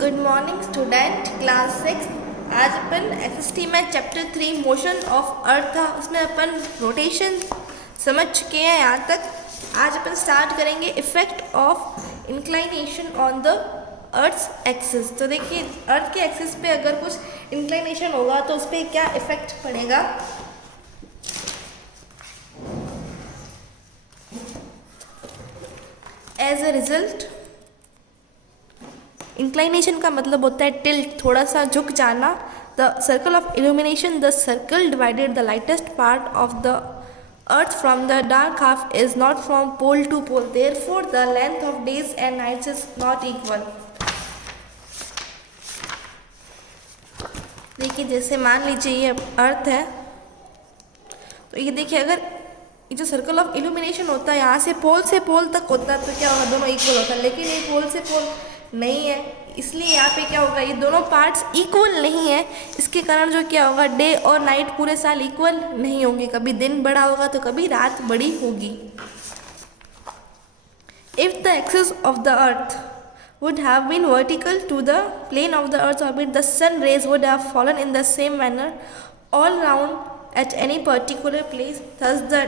Good morning student, class 6। आज अपन SST में chapter 3 motion of earth था, उसमें अपन रोटेशन समझ चुके हैं यहाँ तक। आज अपन स्टार्ट करेंगे effect of inclination on the earth's axis. तो देखिए, अर्थ के एक्सिस पे अगर कुछ इंक्लाइनेशन होगा तो उस पर क्या इफेक्ट पड़ेगा। एज अ रिजल्ट, इंक्लाइनेशन का मतलब होता है टिल्ट, थोड़ा सा झुक जाना। The circle of illumination, the circle divided the lightest part of the earth from the dark half is not from pole to pole, therefore the length of days and nights is not equal. देखिए, जैसे मान लीजिए ये अर्थ है, तो ये देखिए, अगर ये जो सर्कल ऑफ इल्यूमिनेशन होता है यहाँ से पोल तक होता है तो क्या होगा, दोनों इक्वल होता है। लेकिन ये पोल से पोल नहीं है, इसलिए यहाँ पे क्या होगा, ये दोनों पार्ट्स इक्वल नहीं है। इसके कारण जो क्या होगा, डे और नाइट पूरे साल इक्वल नहीं होंगे, कभी दिन बड़ा होगा तो कभी रात बड़ी होगी। If the axis of the earth would have been vertical to the plane of the earth's orbit, the sun rays would have fallen in the same manner all round at any particular place. Thus the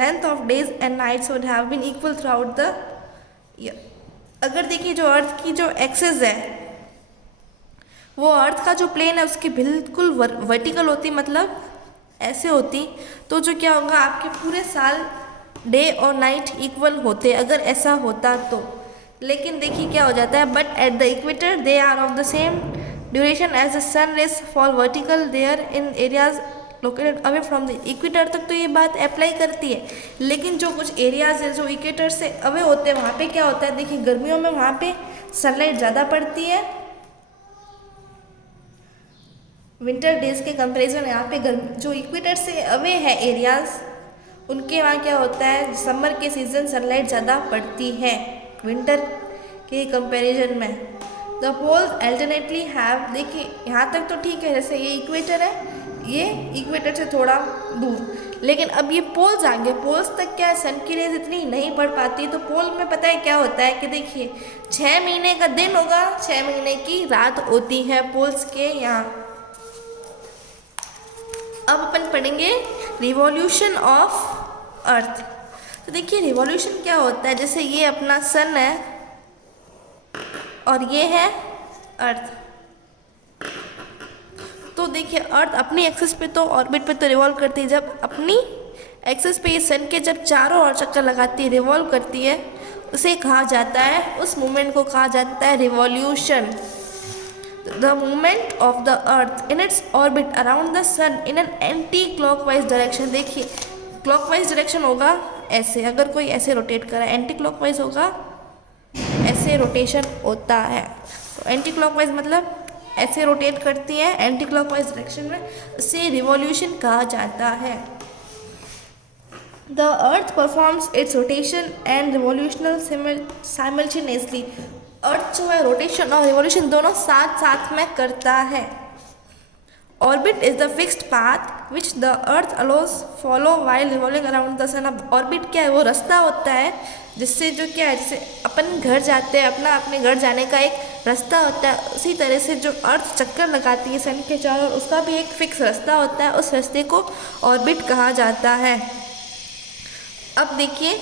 length of days and nights would have been equal throughout the year. अगर देखिए, जो अर्थ की जो axis है वो अर्थ का जो plane है उसकी बिल्कुल वर्टिकल होती, मतलब ऐसे होती, तो जो क्या होगा, आपके पूरे साल डे और नाइट इक्वल होते अगर ऐसा होता तो। लेकिन देखिए क्या हो जाता है, but at the equator they are of the same duration as the sun rays fall vertical there in areas located away from the equator तक तो ये बात अप्लाई करती है। लेकिन जो कुछ एरियाज है जो इक्वेटर से अवे होते हैं, वहाँ पे क्या होता है, देखिए गर्मियों में वहाँ पे सनलाइट ज़्यादा पड़ती है विंटर डेज के कंपैरिजन। यहाँ पे जो इक्वेटर से अवे है एरियाज, उनके वहाँ क्या होता है, समर के सीजन सनलाइट ज़्यादा पड़ती है विंटर के कंपैरिजन में। द पोल्स अल्टरनेटली हैव, देखिए यहाँ तक तो ठीक है, जैसे ये इक्वेटर है, ये इक्वेटर से थोड़ा दूर, लेकिन अब ये पोल्स आ गए। पोल्स तक क्या है, सन की रेज इतनी नहीं पड़ पाती, तो पोल में पता है क्या होता है कि देखिए 6 महीने का दिन होगा, 6 महीने की रात होती है पोल्स के यहाँ। अब अपन पढ़ेंगे रिवॉल्यूशन ऑफ अर्थ। तो देखिए रिवॉल्यूशन क्या होता है, जैसे ये अपना सन है और ये है अर्थ, तो देखिए अर्थ अपनी एक्सिस पे तो ऑर्बिट पे तो रिवॉल्व करती है, जब अपनी एक्सिस पे ये सन के जब चारों ओर चक्कर लगाती है, रिवॉल्व करती है, उसे कहा जाता है, उस मूवमेंट को कहा जाता है revolution. The movement of the earth in its orbit around the sun in an anti clockwise direction. देखिए क्लॉकवाइज डायरेक्शन होगा ऐसे, अगर कोई ऐसे रोटेट करा, एंटी क्लॉकवाइज होगा ऐसे रोटेशन होता है। तो एंटी क्लॉकवाइज मतलब ऐसे रोटेट करती है एंटी क्लॉकवाइज डायरेक्शन में, उसे रिवॉल्यूशन कहा जाता है। The earth performs its rotation and revolutional simultaneously. Earth जो है रोटेशन और रिवॉल्यूशन दोनों साथ साथ में करता है। Orbit is the fixed path which the earth always follow while revolving around the sun. अब ऑर्बिट क्या है, वो रास्ता होता है जिससे जो क्या है, जैसे अपन घर जाते हैं, अपने घर जाने का एक रास्ता होता है, उसी तरह से जो अर्थ चक्कर लगाती है सन के चारों, उसका भी एक फिक्स रास्ता होता है, उस रास्ते को ऑर्बिट कहा जाता है। अब देखिए,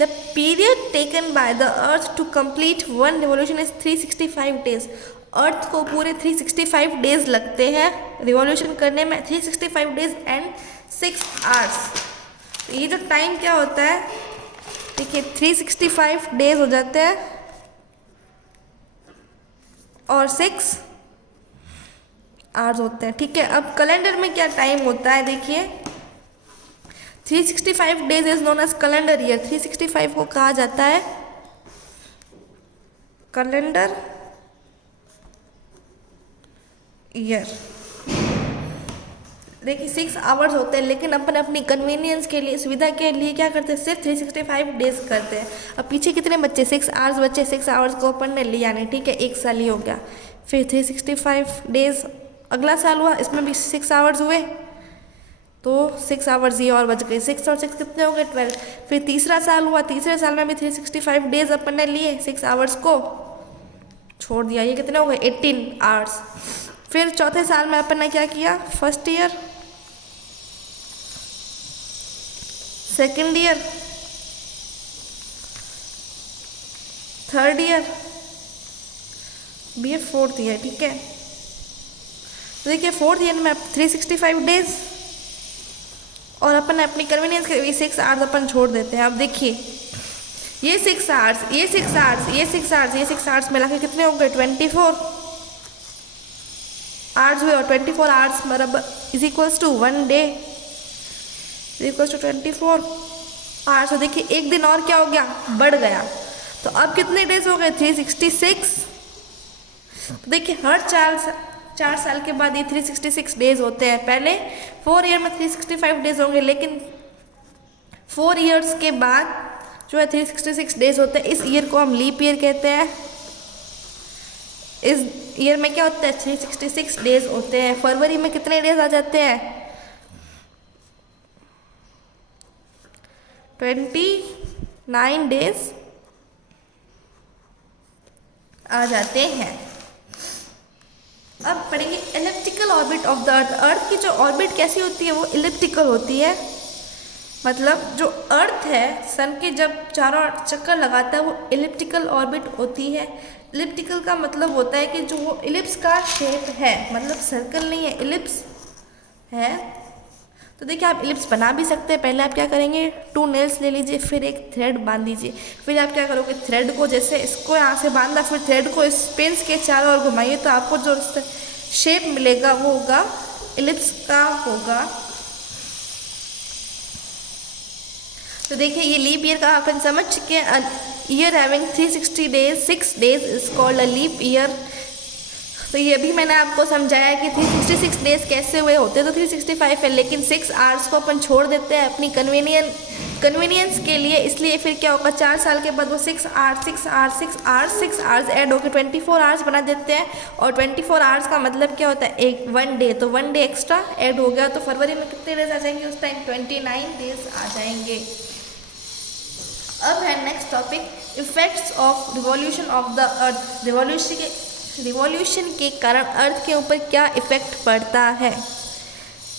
the period taken by the earth to complete one revolution is 365 days. Earth को पूरे 365 डेज लगते हैं रिवॉल्यूशन करने में, 365 डेज एंड 6 आवर्स। ये जो टाइम क्या होता है, देखिए 365 डेज हो जाते हैं और 6 आवर्स होते हैं, ठीक है। अब कैलेंडर में क्या टाइम होता है, देखिए 365 days is known as calendar year. 365 को कहा जाता है कैलेंडर ईयर। देखिए 6 आवर्स होते हैं, लेकिन अपन अपनी कन्वीनियंस के लिए, सुविधा के लिए क्या करते हैं, सिर्फ 365 डेज करते हैं। अब पीछे कितने बच्चे, 6 आवर्स बच्चे, 6 आवर्स को अपन ने लिया नहीं, ठीक है, एक साल ही हो गया। फिर 365 डेज अगला साल हुआ, इसमें भी 6 आवर्स हुए, तो 6 आवर्स ये और बच गए, 6 और 6 कितने हो गए, 12। फिर तीसरा साल हुआ, तीसरे साल में भी 365 डेज अपन ने लिए 6 आवर्स को, छोड़ दिया। ये कितने हो गए 18 आवर्स। फिर चौथे साल में अपन ने क्या किया, first year, second year, third year, be fourth year. ठीक है, तो देखिए फोर्थ ईयर में 365 डेज और अपन अपनी कन्वीनियंस के 6 आवर्स अपन छोड़ देते हैं। अब देखिए ये 6 आवर्स, ये 6 आवर्स, ये 6 आवर्स, ये 6 आवर्स मिला के कितने हो गए 24 आवर्स हुए। और 24 आवर्स बराबर is equals to 1 day equals to 24 hours. तो देखिए एक दिन और क्या हो गया, बढ़ गया। तो अब कितने डेज हो गए 366। तो देखिए हर 4 साल के बाद ये 366 डेज होते हैं। पहले 4 ईयर में 365 डेज होंगे, लेकिन 4 ईयर्स के बाद जो है 366 डेज होते हैं। इस ईयर को हम लीप ईयर कहते हैं। इस ईयर में क्या होता है 366 डेज होते हैं। फरवरी में कितने डेज आ जाते हैं 29 डेज आ जाते हैं। अब पढ़ेंगे elliptical orbit of the earth. Earth की जो ऑर्बिट कैसी होती है, वो इलिप्टिकल होती है। मतलब जो अर्थ है सन के जब चारों चक्कर लगाता है वो इलिप्टिकल ऑर्बिट होती है। इलिप्टिकल का मतलब होता है कि जो वो इलिप्स का शेप है, मतलब सर्कल नहीं है, इलिप्स है। तो देखिए आप इलिप्स बना भी सकते हैं। पहले आप क्या करेंगे, 2 नेल्स ले लीजिए, फिर एक थ्रेड बांध दीजिए। फिर आप क्या करोगे, थ्रेड को जैसे इसको यहाँ से बांधा, फिर थ्रेड को इस पिंस के चारों ओर घुमाइए, तो आपको जो शेप मिलेगा वो होगा इलिप्स का होगा। तो देखिए ये लीप ईयर का अपन समझ चुके हैं। Year having 360 days 6 days is called a leap year. तो ये भी मैंने आपको समझाया कि 366 डेज कैसे हुए होते हैं। तो 365 है, लेकिन 6 आवर्स को अपन छोड़ देते हैं अपनी कन्वीनियंस के लिए। इसलिए फिर क्या होगा, 4 साल के बाद वो 6 आवर्स ऐड होकर 24 आवर्स बना देते हैं। और 24 आवर्स का मतलब क्या होता है, एक 1 डे। तो 1 डे एक्स्ट्रा ऐड हो गया। तो फरवरी में कितने डेज आ जाएंगे उस टाइम, 29 डेज आ जाएंगे। अब है next topic, effects of revolution of the earth. Revolution के कारण अर्थ के ऊपर क्या इफेक्ट पड़ता है।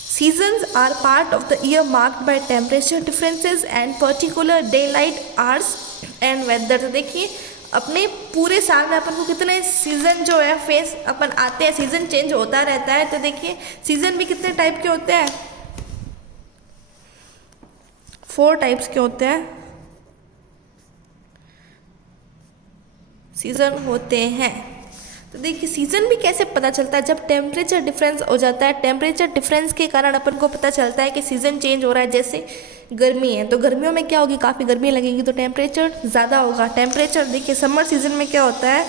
Seasons are part of the year marked by temperature differences and particular day light hours and weather. तो देखिए अपने पूरे साल में अपन को कितने सीज़न जो है फेस अपन आते हैं, सीज़न चेंज होता रहता है। तो देखिए सीज़न भी कितने टाइप के होते हैं, 4 टाइप्स के होते हैं सीज़न होते हैं। तो देखिए सीज़न भी कैसे पता चलता है, जब टेम्परेचर डिफरेंस हो जाता है। टेम्परेचर डिफरेंस के कारण अपन को पता चलता है कि सीज़न चेंज हो रहा है। जैसे गर्मी है तो गर्मियों में क्या होगी, काफ़ी गर्मी लगेगी, तो टेम्परेचर ज़्यादा होगा। टेम्परेचर देखिए समर सीजन में क्या होता है,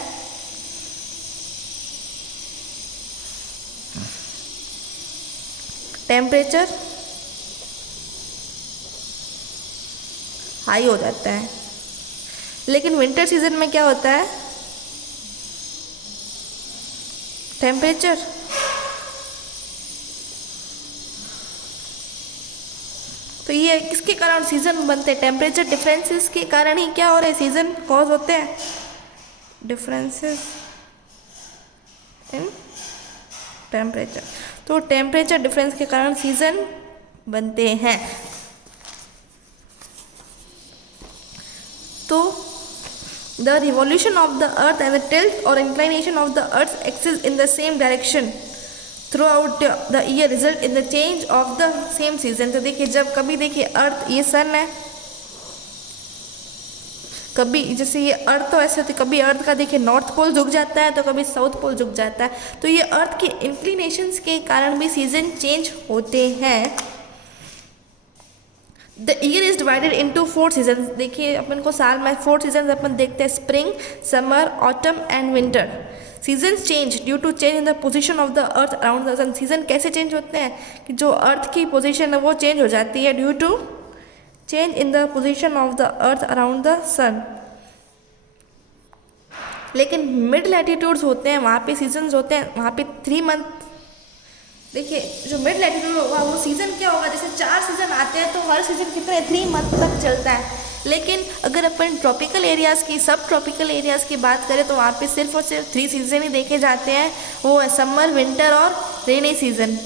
टेम्परेचर हाई हो जाता है। लेकिन विंटर सीजन में क्या होता है, टेम्परेचर तो ये किसके कारण सीजन बनते हैं, टेम्परेचर डिफरेंसेस के कारण ही क्या हो रहा है, सीजन कॉज होते हैं। डिफरेंसेस इन टेम्परेचर, तो टेम्परेचर डिफरेंस के कारण सीजन बनते हैं। तो the revolution of the earth and the tilt or inclination of the earth's axis in the same direction throughout the year result in the change of the same season। तो देखिए जब कभी देखिए अर्थ, ये सन है, कभी जैसे ये अर्थ तो ऐसे होती, कभी अर्थ का देखिए नॉर्थ पोल झुक जाता है तो कभी साउथ पोल झुक जाता है। तो ये अर्थ के इंक्लिनेशंस के कारण भी सीजन चेंज होते हैं। The year is divided into 4 season. देखिए अपन को साल में 4 सीजन अपन देखते हैं, spring, summer, autumn and winter. Seasons change due to change in the position of the earth around the sun. Season कैसे चेंज होते हैं कि जो अर्थ की पोजीशन है वो चेंज हो जाती है due to change in the position of the earth around the sun. लेकिन मिड लैटिट्यूड्स होते हैं, वहाँ पे सीजन्स होते हैं, वहाँ पे 3 मंथ। देखिए जो मिड लैटिट्यूड होगा वो सीज़न क्या होगा, जैसे 4 सीज़न आते हैं तो हर सीज़न कितने 3 मंथ तक चलता है। लेकिन अगर अपन ट्रॉपिकल एरियाज़ की, सब ट्रॉपिकल एरियाज़ की बात करें तो वहाँ पे सिर्फ और सिर्फ 3 सीज़न ही देखे जाते हैं, वो है समर, विंटर और रेनी सीज़न।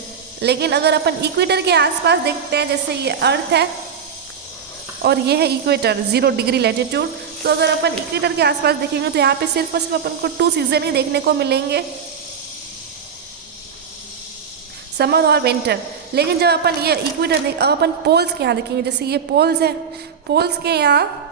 लेकिन अगर अपन इक्वेटर के आसपास देखते हैं, जैसे ये अर्थ है और ये है इक्वेटर 0 डिग्री लैटिट्यूड, तो अगर अपन इक्वेटर के आसपास देखेंगे तो यहाँ पे सिर्फ और सिर्फ अपन को 2 सीज़न ही देखने को मिलेंगे, समर और विंटर। लेकिन जब अपन ये इक्वेटर अब अपन पोल्स के यहाँ देखेंगे, जैसे ये पोल्स है, पोल्स के यहाँ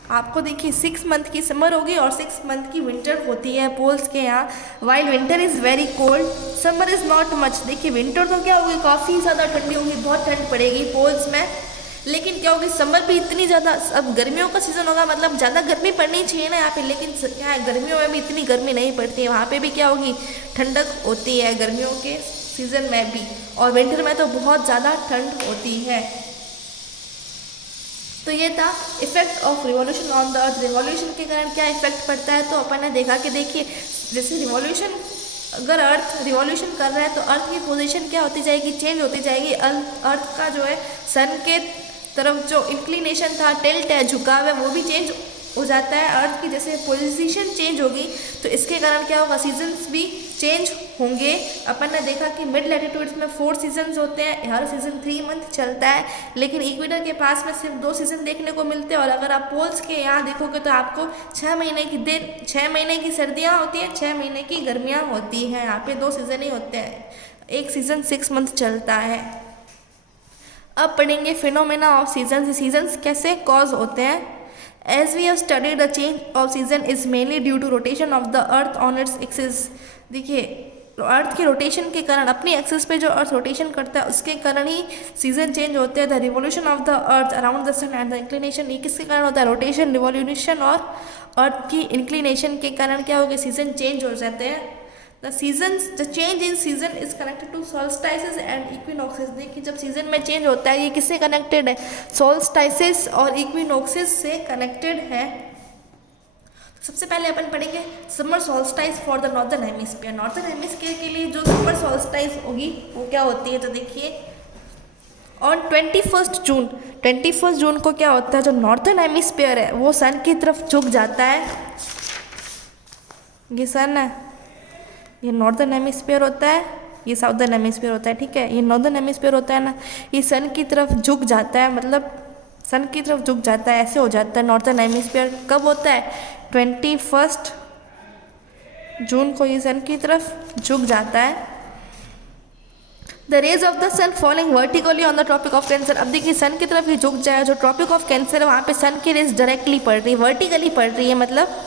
आपको देखिए 6 मंथ की समर होगी और 6 मंथ की विंटर होती है पोल्स के यहाँ। While winter is very cold, summer is not much. देखिए विंटर तो क्या होगी, काफ़ी ज़्यादा ठंडी होगी, बहुत ठंड पड़ेगी पोल्स में। लेकिन क्या होगी, समर भी इतनी ज़्यादा, अब गर्मियों का सीज़न होगा, मतलब ज़्यादा गर्मी पड़नी चाहिए ना यहाँ पे, लेकिन क्या है, गर्मियों में भी इतनी गर्मी नहीं पड़ती है, वहाँ पे भी क्या होगी, ठंडक होती है गर्मियों के सीज़न में भी, और विंटर में तो बहुत ज़्यादा ठंड होती है। तो ये था effect of revolution on the earth. Revolution के कारण क्या इफेक्ट पड़ता है, तो अपन ने देखा कि देखिए जैसे रिवॉल्यूशन, अगर अर्थ रिवॉल्यूशन कर रहा है तो अर्थ की पोजीशन क्या होती जाएगी, चेंज होती जाएगी। अर्थ का जो है सन के तरफ जो इंक्लिनेशन था, टिल्ट है, झुकाव है, वो भी चेंज हो जाता है। अर्थ की जैसे पोजीशन चेंज होगी तो इसके कारण क्या होगा, सीजन्स भी चेंज होंगे। अपन ने देखा कि मिड लैटिट्यूड्स में 4 सीजन्स होते हैं, हर सीज़न 3 मंथ चलता है, लेकिन इक्वेटर के पास में सिर्फ 2 सीज़न देखने को मिलते हैं। और अगर आप पोल्स के यहाँ देखोगे तो आपको 6 महीने की सर्दियाँ होती हैं, 6 महीने की गर्मियाँ होती हैं। यहाँ पे 2 सीज़न ही होते हैं, एक सीज़न 6 मंथ चलता है। अब पढ़ेंगे फिनोमेना ऑफ सीजन्स। सीजन्स कैसे कॉज होते हैं। As we have studied, the change of season is mainly due to rotation of the earth on its axis। देखिए अर्थ के रोटेशन के कारण, अपनी एक्सिस पे जो अर्थ रोटेशन करता है उसके कारण ही सीजन चेंज होते हैं। The revolution of the earth around the sun and the inclination, ये किसके कारण होता है, रोटेशन, रिवोल्यूशन और अर्थ की इंक्लिनेशन के कारण क्या हो गया, सीजन चेंज हो जाते हैं। The change in season is connected to solstices and equinoxes. देखिए जब सीजन में चेंज होता है, ये किससे कनेक्टेड है, सोल्स्टाइसिस और इक्विनॉक्सेस से कनेक्टेड है। सबसे पहले अपन पढ़ेंगे summer solstice for the northern hemisphere. Northern hemisphere के लिए जो समर सोल्स्टाइस होगी वो क्या होती है, तो देखिए ऑन 21 जून को क्या होता है, जो नॉर्दर्न हेमिस्फीयर है वो सन की तरफ झुक जाता है। ये सन है, ये नॉर्दर्न हेमिस्फीयर होता है, ये साउदर्न हेमिस्फीयर होता है, ठीक है। ये नॉर्दर्न हेमिस्फीयर होता है ना, ये सन की तरफ झुक जाता है, मतलब सन की तरफ झुक जाता है, ऐसे हो जाता है नॉर्दर्न हेमिस्फीयर। कब होता है, 21 जून को ये सन की तरफ झुक जाता है। The rays of the sun falling vertically on the tropic of Cancer. अब देखिए सन की तरफ ये झुक जाए, जो ट्रॉपिक ऑफ कैंसर है वहाँ पे सन की रेज डायरेक्टली पड़ रही है, वर्टिकली पड़ रही है, मतलब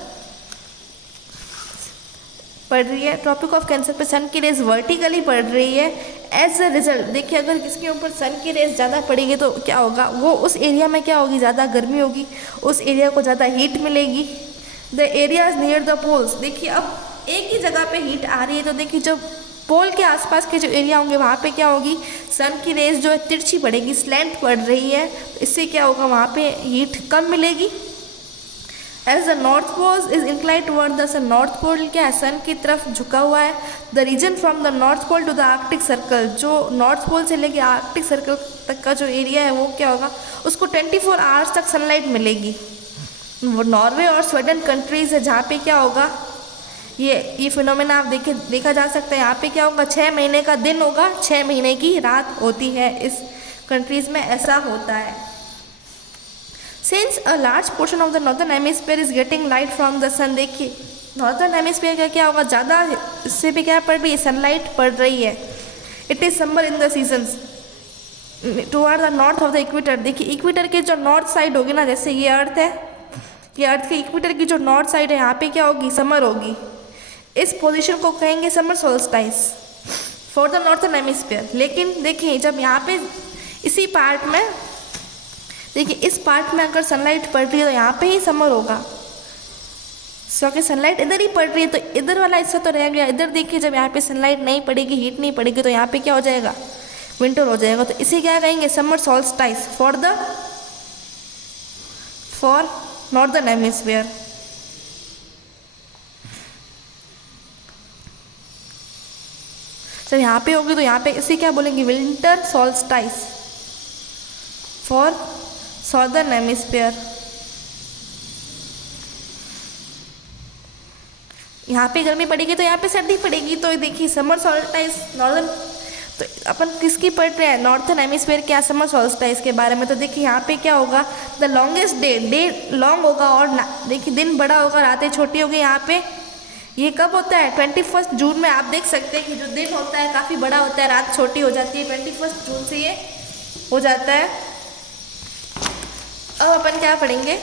पड़ रही है। ट्रॉपिक ऑफ कैंसर पे सन की रेज वर्टिकली पड़ रही है। एज अ रिजल्ट देखिए अगर किसके ऊपर सन की रेज ज़्यादा पड़ेगी तो क्या होगा, वो उस एरिया में क्या होगी, ज़्यादा गर्मी होगी, उस एरिया को ज़्यादा हीट मिलेगी। The areas near the poles, देखिए अब एक ही जगह पे हीट आ रही है, तो देखिए जब पोल के आसपास के जो एरिया होंगे वहाँ पे क्या होगी, सन की रेज जो है तिरछी पड़ेगी, स्लैंट पड़ रही है, तो इससे क्या होगा, वहाँ पे हीट कम मिलेगी। As the North Pole is inclined toward the sun, North Pole क्या है, सन की तरफ झुका हुआ है। The region from the North Pole to the Arctic Circle, जो नॉर्थ पोल से लेके आर्कटिक सर्कल तक का जो एरिया है वो क्या होगा, उसको 24 आवर्स तक सनलाइट मिलेगी। वो नॉर्वे और स्वीडन कंट्रीज है जहाँ पे क्या होगा, ये फिनोमेना आप देखा जा सकता है। यहाँ पे क्या होगा, 6 महीने का दिन होगा, 6 महीने की रात होती है, इस कंट्रीज़ में ऐसा होता है। Since a large portion of the northern hemisphere is getting light from the sun, देखिए नॉर्दर्न हेमिस्फीयर का क्या होगा, ज़्यादा इससे भी क्या पड़ रही है, सनलाइट पड़ रही है। It is summer in the seasons toward the north of the equator. देखिए इक्वेटर की जो नॉर्थ साइड होगी ना, जैसे ये अर्थ है, ये अर्थ के इक्वेटर की जो नॉर्थ साइड है यहाँ पे क्या होगी, समर होगी। इस पोजीशन को कहेंगे summer solstice for the northern hemisphere. लेकिन देखिए जब यहाँ पे इसी पार्ट में, देखिए इस पार्ट में अगर सनलाइट पड़ रही है तो यहाँ पे ही समर होगा, क्योंकि सनलाइट इधर ही पड़ रही है, तो इधर वाला हिस्सा तो रह गया। इधर देखिए जब यहाँ पे सनलाइट नहीं पड़ेगी, हीट नहीं पड़ेगी, तो यहाँ पे क्या हो जाएगा, विंटर हो जाएगा। तो इसे क्या कहेंगे, summer solstice for northern hemisphere. जब यहाँ पे होगी तो यहाँ पे इसे क्या बोलेंगे, विंटर सोल्स्टाइस फॉर सॉर्दर्न हेमिस्फीयर। यहाँ पे गर्मी पड़ेगी तो यहाँ पे सर्दी पड़ेगी। तो देखिए समर सॉल्स्टाइस नॉर्दर्न, तो अपन किसकी पढ़ रहे हैं, नॉर्थन हेमिस्फीयर क्या समर सॉल्स्टाइस के बारे में। तो देखिए यहाँ पे क्या होगा, द लॉन्गेस्ट डे लॉन्ग होगा और देखिए दिन बड़ा होगा, रातें छोटी होगी। यहाँ पे ये कब होता है, 21 जून में। आप देख सकते हैं कि जो दिन होता है काफ़ी बड़ा होता है, रात छोटी हो जाती है। 21 जून से ये हो जाता है। अब अपन क्या पढ़ेंगे,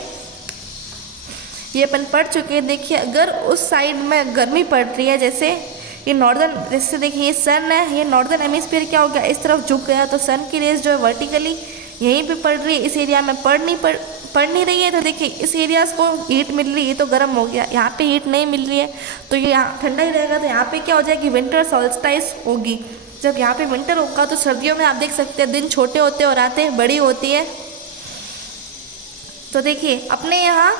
ये अपन पढ़ चुके हैं। देखिए अगर उस साइड में गर्मी पड़ रही है, जैसे ये नॉर्दर्न, जैसे देखिए ये सन है, ये नॉर्दर्न हेमिस्फीयर क्या हो गया, इस तरफ झुक गया, तो सन की रेस जो है वर्टिकली यहीं पे पड़ रही है, इस एरिया में पड़ नहीं रही है। तो देखिए इस एरियाज को हीट मिल रही है, तो गर्म हो गया। यहाँ पे हीट नहीं मिल रही है तो ये यहाँ ठंडा ही रहेगा। तो यहाँ पे क्या हो जाएगी, विंटर सॉल्स्टाइस होगी। जब यहाँ पे विंटर होगा तो सर्दियों में आप देख सकते हैं दिन छोटे होते हैं और रातें बड़ी होती है। तो देखिए अपने यहाँ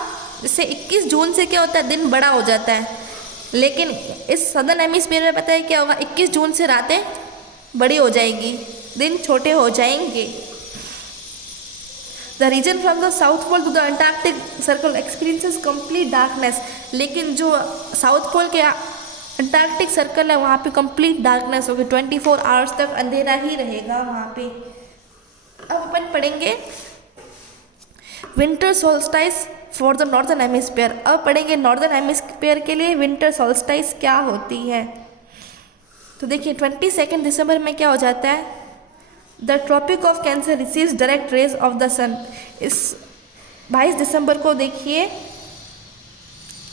जैसे 21 जून से क्या होता है, दिन बड़ा हो जाता है, लेकिन इस सदर्न हेमिस्फीयर में पता है क्या होगा, 21 जून से रातें बड़ी हो जाएगी, दिन छोटे हो जाएंगे। The region from the South Pole to the Antarctic Circle experiences complete darkness. लेकिन जो साउथ पोल के अंटार्कटिक सर्कल है वहाँ पे कंप्लीट डार्कनेस होगी, 24 आवर्स तक अंधेरा ही रहेगा वहाँ पे। अब अपन पढ़ेंगे winter solstice for the northern hemisphere. अब पढ़ेंगे नॉर्दर्न हेमिस्फीयर के लिए विंटर सोल्स्टाइस क्या होती है। तो देखिए 22 दिसंबर में क्या हो जाता है, the tropic of cancer receives direct rays of the sun. इस 22 दिसंबर को देखिए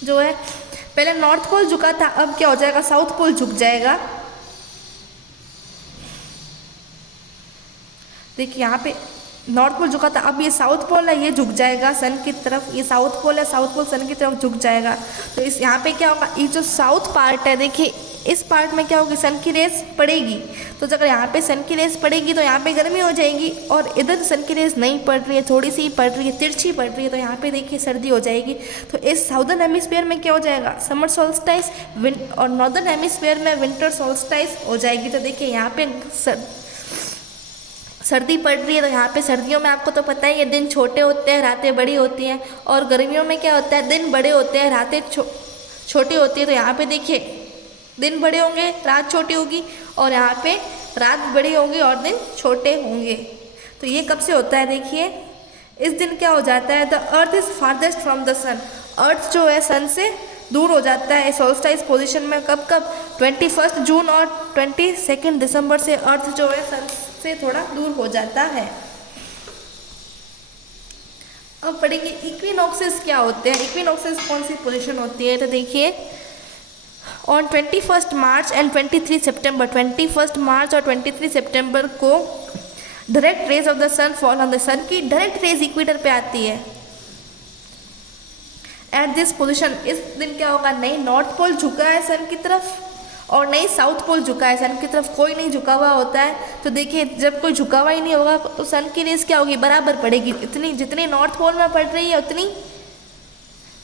जो है, पहले नॉर्थ पोल झुका था, अब क्या हो जाएगा, साउथ पोल झुक जाएगा। देखिए यहाँ पे नॉर्थ पोल झुका था, अब ये साउथ पोल है, ये झुक जाएगा सन की तरफ। ये साउथ पोल है, साउथ पोल सन की तरफ झुक जाएगा। तो इस यहाँ पे क्या होगा, ये जो साउथ पार्ट है देखिए इस पार्ट में क्या होगी, सन की रेस पड़ेगी। तो अगर यहाँ पे सन की रेस पड़ेगी तो यहाँ पे गर्मी हो जाएगी, और इधर सन की रेस नहीं पड़ रही है, थोड़ी सी पड़ रही है, तिरछी पड़ रही है, तो यहाँ पे देखिए सर्दी हो जाएगी। तो इस साउदर्न हेमिस्फीयर में क्या हो जाएगा, समर सोल्स्टाइस, और नॉर्दर्न हेमिस्फीयर में विंटर सोल्स्टाइस हो जाएगी। तो देखिए यहाँ पे सर्दी पड़ रही है, तो यहाँ पे सर्दियों में आपको तो पता ही है दिन छोटे होते हैं, रातें बड़ी होती हैं। और गर्मियों में क्या होता है, दिन बड़े होते हैं, रातें छोटी होती है। तो यहाँ पे देखिए दिन बड़े होंगे, रात छोटी होगी, और यहाँ पे रात बड़ी होगी और दिन छोटे होंगे। तो ये कब से होता है, देखिए इस दिन क्या हो जाता है, the earth is farthest from the sun. Earth जो है सन से दूर हो जाता है सोल्स्टाइस पोजीशन में। कब कब, 21 जून और 22 दिसंबर से अर्थ जो है सन से थोड़ा दूर हो जाता है। अब पढ़ेंगे इक्विनॉक्सेस क्या होते हैं, इक्विनॉक्सेस कौन सी पोजीशन होती है। तो देखिए ऑन 21 मार्च एंड 23 सितंबर, 21 मार्च और 23 सितंबर को direct rays of the sun fall on the sun की डायरेक्ट रेज इक्वेटर पे आती है। एट दिस पोजीशन, इस दिन क्या होगा, नहीं नॉर्थ पोल झुका है सन की तरफ और नहीं साउथ पोल झुका है सन की तरफ, कोई नहीं झुका हुआ होता है। तो देखिए जब कोई झुका हुआ ही नहीं होगा तो सन की रेस क्या होगी, बराबर पड़ेगी। इतनी जितनी नॉर्थ पोल में पड़ रही है उतनी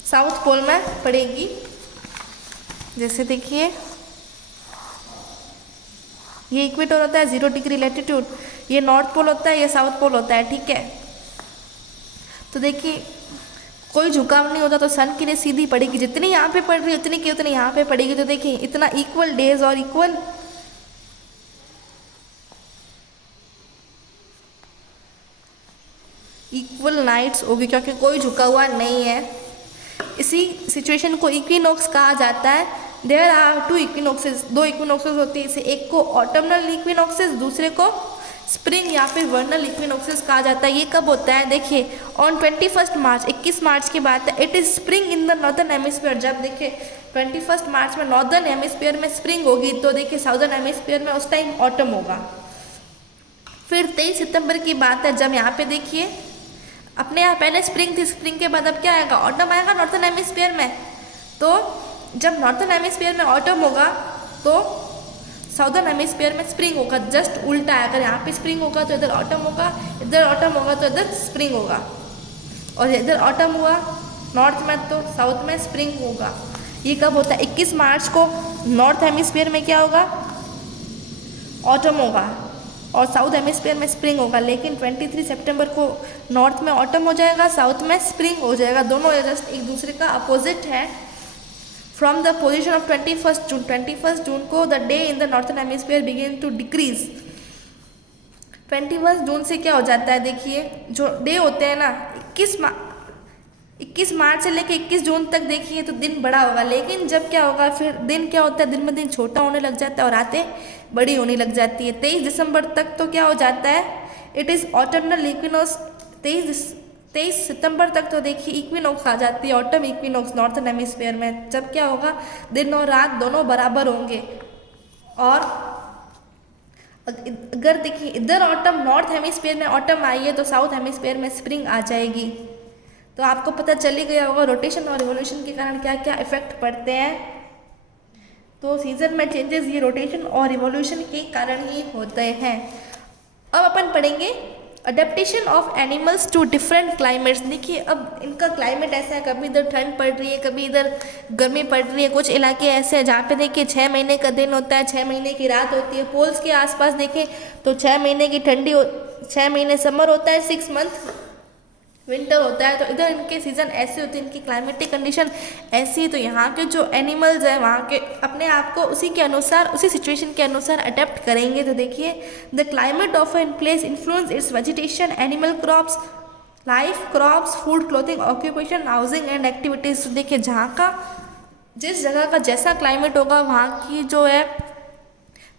साउथ पोल में पड़ेगी। जैसे देखिए ये इक्वेटर होता है 0 डिग्री लैटिट्यूड, ये नॉर्थ पोल होता है, ये साउथ पोल होता है, ठीक है। तो देखिए कोई झुकाव नहीं होता तो सन की रेस सीधी पड़ेगी, जितनी यहाँ पे पड़ रही है उतनी की उतनी यहाँ पे पड़ेगी। तो देखिए इतना इक्वल डेज और इक्वल नाइट्स होगी, क्योंकि कोई झुका हुआ नहीं है। इसी सिचुएशन को इक्विनॉक्स कहा जाता है। देयर आर 2 इक्विनॉक्सेस, 2 इक्विनॉक्सेस होती है। इसे एक को ऑटमनल इक्विनॉक्सेस, दूसरे को स्प्रिंग या फिर वर्नल इक्विनॉक्सेस कहा जाता है। ये कब होता है, देखिए ऑन 21 मार्च, 21 मार्च की बात है। It is spring in the northern hemisphere. जब देखिए 21 मार्च में नॉर्दर्न हेमिस्फीयर में स्प्रिंग होगी, तो देखिए साउदर्न हेमिस्फीयर में उस टाइम ऑटम होगा। फिर 23 सितंबर की बात है, जब यहाँ पे देखिए अपने यहाँ पहले स्प्रिंग थी, स्प्रिंग के बाद अब क्या आएगा, ऑटम आएगा नॉर्थन हेमिस्फीयर में। तो जब नॉर्थन हेमिस्फीयर में ऑटम होगा तो साउदर्न हेमिस्फीयर में स्प्रिंग होगा, जस्ट उल्टा है। अगर यहाँ पे स्प्रिंग होगा तो इधर ऑटम होगा, इधर ऑटम होगा तो इधर स्प्रिंग होगा, और इधर ऑटम हुआ नॉर्थ में तो साउथ में स्प्रिंग होगा। ये कब होता है, 21 मार्च को नॉर्थ हेमिस्फीयर में क्या होगा, ऑटम होगा, और साउथ हेमिस्फीयर में स्प्रिंग होगा, लेकिन 23 सितंबर को नॉर्थ में ऑटम हो जाएगा, साउथ में स्प्रिंग हो जाएगा। दोनों जस्ट एक दूसरे का अपोजिट है। From the position of 21 June को the day in the northern hemisphere begin to decrease. 21 जून से क्या हो जाता है, देखिए जो डे होते हैं ना 21 मार्च से लेकर 21 जून तक देखिए तो दिन बड़ा होगा, लेकिन जब क्या होगा फिर दिन क्या होता है, दिन में दिन छोटा होने लग जाता है और रातें बड़ी होने लग जाती है। 23 दिसंबर तक तो क्या हो जाता है, इट इज़ ऑटमनल इक्विनॉक्स। 23 सितंबर तक तो देखिए इक्विनॉक्स आ जाती है, ऑटम इक्विनॉक्स नॉर्थन हेमिस्फीयर में। जब क्या होगा, दिन और रात दोनों बराबर होंगे। और अगर देखिए इधर ऑटम नॉर्थ हेमिस्फीयर में ऑटम आई है तो साउथ हेमिस्फीयर में स्प्रिंग आ जाएगी। तो आपको पता चल ही गया होगा रोटेशन और रिवोल्यूशन के कारण क्या क्या इफेक्ट पड़ते हैं। तो सीजन में चेंजेस ये रोटेशन और रिवोल्यूशन के कारण ही होते हैं। अब अपन पढ़ेंगे adaptation of animals to different climates. देखिए अब इनका क्लाइमेट ऐसा है, कभी इधर ठंड पड़ रही है, कभी इधर गर्मी पड़ रही है। कुछ इलाके ऐसे हैं जहाँ पे देखिए 6 महीने का दिन होता है, 6 महीने की रात होती है। पोल्स के आसपास देखें तो 6 महीने की 6 महीने समर होता है, 6 मंथ विंटर होता है। तो इधर इनके सीज़न ऐसे होते हैं, इनकी क्लाइमेटिक कंडीशन ऐसी है। तो यहाँ के जो एनिमल्स हैं वहाँ के अपने आप को उसी के अनुसार, उसी सिचुएशन के अनुसार अडेप्ट करेंगे। तो देखिए the climate of an place influence its vegetation, animal crops, life, crops, food, clothing, occupation, housing and activities. तो देखिए जहाँ का, जिस जगह का जैसा क्लाइमेट होगा वहाँ की जो है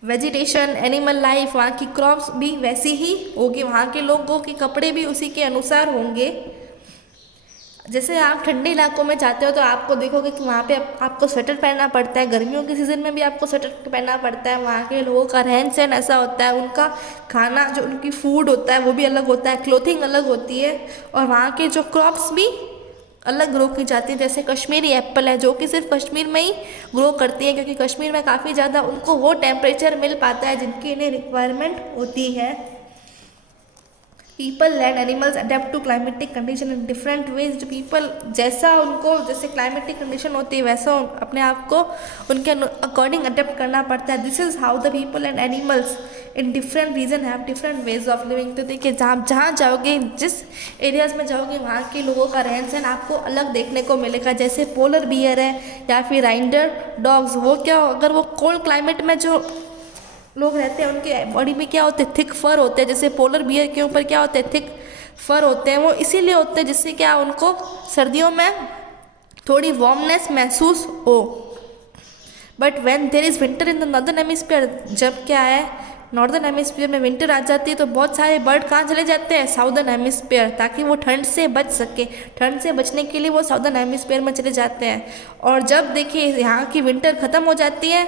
वेजिटेशन, एनिमल लाइफ, वहाँ की क्रॉप्स भी वैसी ही होगी, वहाँ के लोगों के कपड़े भी उसी के अनुसार होंगे। जैसे आप ठंडे इलाकों में जाते हो तो आपको देखोगे कि वहाँ पे आपको स्वेटर पहनना पड़ता है, गर्मियों के सीज़न में भी आपको स्वेटर पहनना पड़ता है। वहाँ के लोगों का रहन सहन ऐसा होता है, उनका खाना जो उनकी फूड होता है वो भी अलग होता है, क्लोथिंग अलग होती है, और वहाँ के जो क्रॉप्स भी अलग ग्रो की जाती है। जैसे कश्मीरी एप्पल है जो कि सिर्फ कश्मीर में ही ग्रो करती है, क्योंकि कश्मीर में काफ़ी ज़्यादा उनको वो टेम्परेचर मिल पाता है जिनकी इन्हें रिक्वायरमेंट होती है। People land animals adapt to climatic condition in different ways. जो पीपल जैसा उनको जैसे क्लाइमेटिक कंडीशन होती है वैसा अपने आप को उनके अकॉर्डिंग अडेप्ट करना पड़ता है। This is how the people and animals in different region have different ways of living. तो देखिए जहाँ जाओगे, जिस एरियाज़ में जाओगे वहाँ के लोगों का रहन सहन आपको अलग देखने को मिलेगा। जैसे पोलर बियर है या फिर राइंडर डॉग्स, वो क्या अगर वो कोल्ड क्लाइमेट में जो लोग रहते हैं उनके बॉडी में क्या होते हैं, थिक फर होते हैं। जैसे पोलर बियर के ऊपर क्या होते हैं, थिक फर होते हैं। वो इसीलिए होते हैं जिससे क्या उनको सर्दियों में थोड़ी वार्मनेस महसूस हो। But when there is winter in the northern hemisphere, जब क्या है नॉर्दर्न हेमिस्फीयर में विंटर आ जाती है तो बहुत सारे बर्ड कहाँ चले जाते हैं, साउदर्न हेमिस्फीयर, ताकि वो ठंड से बच सके। ठंड से बचने के लिए वो साउदर्न हेमिस्फीयर में चले जाते हैं। और जब देखिए यहाँ की विंटर ख़त्म हो जाती है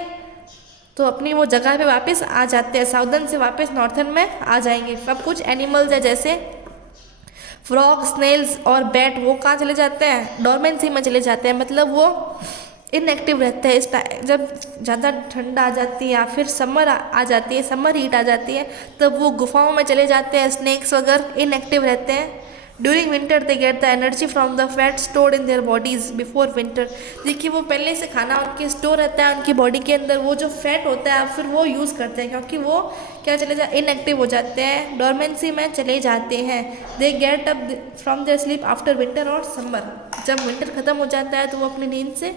तो अपनी वो जगह पे वापस आ जाते हैं, साउदर्न से वापस नॉर्थर्न में आ जाएंगे। अब कुछ एनिमल्स है जैसे फ्रॉग, स्नेल्स और बैट, वो कहाँ चले जाते हैं, डोरमेंसी में चले जाते हैं, मतलब वो इनएक्टिव रहते हैं। इस टाइम जब ज़्यादा ठंड आ जाती है या फिर समर आ जाती है, समर हीट आ जाती है, तब वो गुफाओं में चले जाते हैं। स्नेक्स वगैरह इनएक्टिव रहते हैं। During winter they get the energy from the fat stored in their bodies before winter. देखिए वो पहले से खाना उनके स्टोर रहता है उनकी बॉडी के अंदर, वो जो फैट होता है फिर वो यूज़ करते हैं, क्योंकि वो क्या इनएक्टिव हो जाते हैं, डोरमेंसी में चले जाते हैं। They get up from there sleep after winter और समर। जब विंटर ख़त्म हो जाता है तो वो अपनी नींद से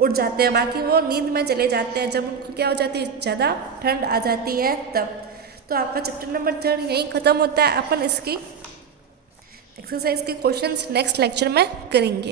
उठ जाते हैं, बाकी वो नींद में चले जाते हैं जब उनको क्या हो जाती है, ज़्यादा ठंड आ जाती है तब। तो आपका चैप्टर नंबर 3 यहीं ख़त्म होता है। अपन इसकी एक्सरसाइज के क्वेश्चंस नेक्स्ट लेक्चर में करेंगे।